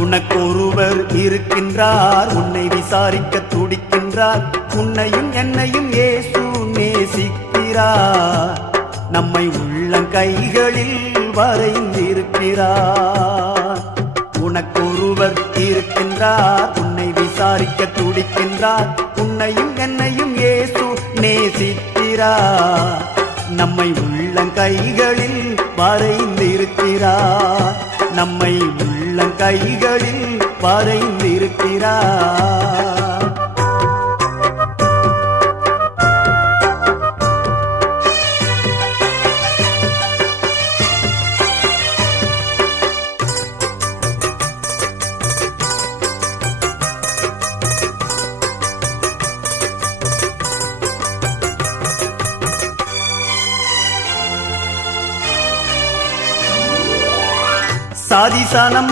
உனக்கொருவர் இருக்கின்றார், உன்னை விசாரிக்க துடிக்கின்றார். உன்னையும் என்னையும் இயேசு நேசிக்கிறார், நம்மை உள்ளங்கைகளில் வரைந்திருக்கிறார். உனக்கொருவர் இருக்கின்றார், உன்னை விசாரிக்க துடிக்கின்றார். உன்னையும் என்னையும் இயேசு நேசிக்கிறார், நம்மை உள்ளங்கைகளில் வரைந்திருக்கிறார். நம்மை உள்ளங்கைகளில் வரைந்திருக்கிறார். சாதிசானம்